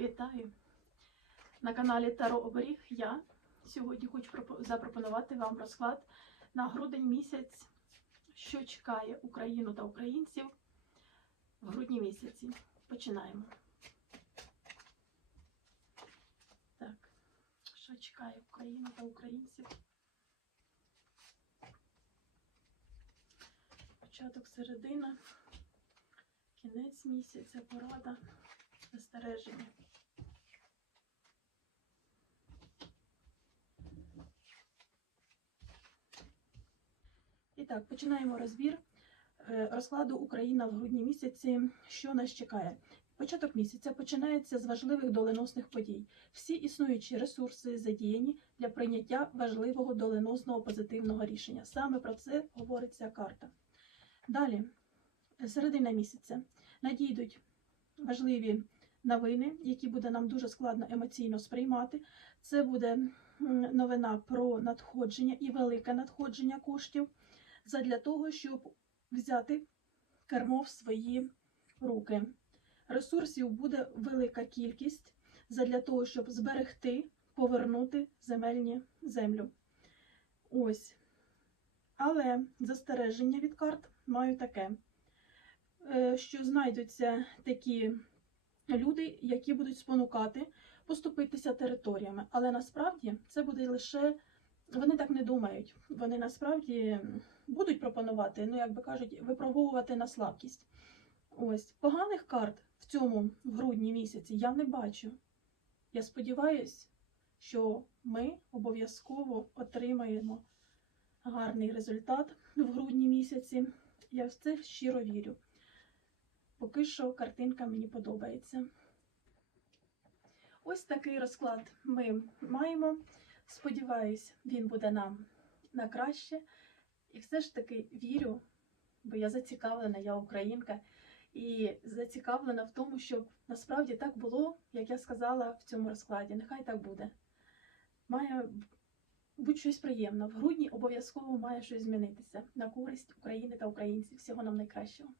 Вітаю! На каналі Таро Оберіг я сьогодні хочу запропонувати вам розклад на грудень місяць, що чекає Україну та українців в грудні місяці. Починаємо. Так, що чекає Україну та українців? Початок середина, кінець місяця, порада, застереження. І так, починаємо розбір е, розкладу Україна в грудні місяці. Що нас чекає? Початок місяця починається з важливих доленосних подій. Всі існуючі ресурси задіяні для прийняття важливого доленосного позитивного рішення. Саме про це говорить ця карта. Далі, середина місяця, надійдуть важливі новини, які буде нам дуже складно емоційно сприймати. Це буде новина про надходження і велике надходження коштів задля того, щоб взяти кермо в свої руки. Ресурсів буде велика кількість задля того, щоб зберегти, повернути земельні землю. Ось. Але застереження від карт маю таке, е, що знайдуться такі люди, які будуть спонукати поступитися територіями. Але насправді це буде лише вони так не думають. Вони насправді будуть пропонувати, ну як би кажуть, випробовувати на слабкість. Ось поганих карт в цьому в грудні місяці я не бачу. Я сподіваюся, що ми обов'язково отримаємо гарний результат в грудні місяці. Я в це щиро вірю. Поки що картинка мені подобається. Ось такий розклад ми маємо. Сподіваюсь, він буде нам на краще. І все ж таки вірю, бо я зацікавлена, я українка, і зацікавлена в тому, щоб насправді так було, як я сказала в цьому розкладі. Нехай так буде. Має бути щось приємне. В грудні обов'язково має щось змінитися на користь України та українців. Всього нам найкращого.